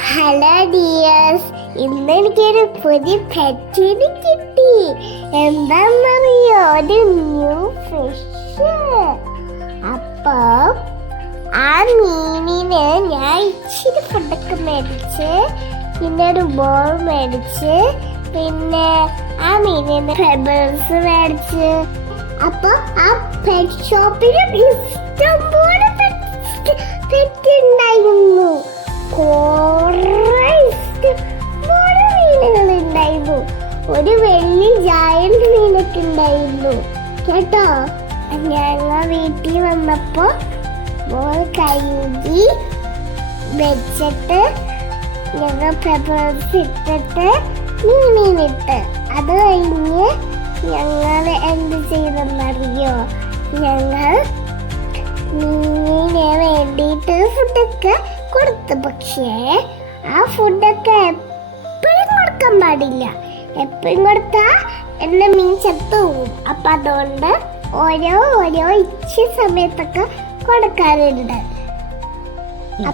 Hello dears, ഇന്ന് എനിക്കൊരു പുതിയ പെറ്റിനെ കിട്ടി. എന്താണെന്നറിയോ? ഒരു ന്യൂ ഫിഷ്. അപ്പൊ ആ മീനിന് ഞാൻ ഇച്ചിരി ഫുഡൊക്കെ മേടിച്ച്, പിന്നെ ഒരു ബോൾ മേടിച്ച്, പിന്നെ ആ മീനിന് ഫെബേഴ്സ് മേടിച്ച്. അപ്പൊ ആ പെറ്റ് ഷോപ്പിലും ഇഷ്ടംപോലെ പെറ്റ് ഉണ്ടായിരുന്നു. മീനുകളുണ്ടായിരുന്നു. ഒരു വലിയ ജയന്റ് മീനൊക്കെ ഉണ്ടായിരുന്നു കേട്ടോ. ഞങ്ങൾ വീട്ടിൽ വന്നപ്പോ മോൾ കഴുകി വെച്ചിട്ട് ഞങ്ങൾ പെപ്പേഴ്സ് ഇട്ടിട്ട് മീനിട്ട്, അത് കഴിഞ്ഞ് ഞങ്ങൾ എന്ത് ചെയ്തെന്നറിയോ? ഞങ്ങൾ മീനിന് വേണ്ടിയിട്ട് ഫുഡൊക്കെ കൊടുത്തു. പക്ഷേ ആ ഫുഡൊക്കെ എപ്പോഴും കൊടുക്കാൻ പാടില്ല. എപ്പോഴും കൊടുത്താൽ എന്റെ മീൻ ചത്തുപോകും. അപ്പൊ അതുകൊണ്ട് ഓരോ ഇച്ചിരി സമയത്തൊക്കെ കൊടുക്കാറുണ്ട്.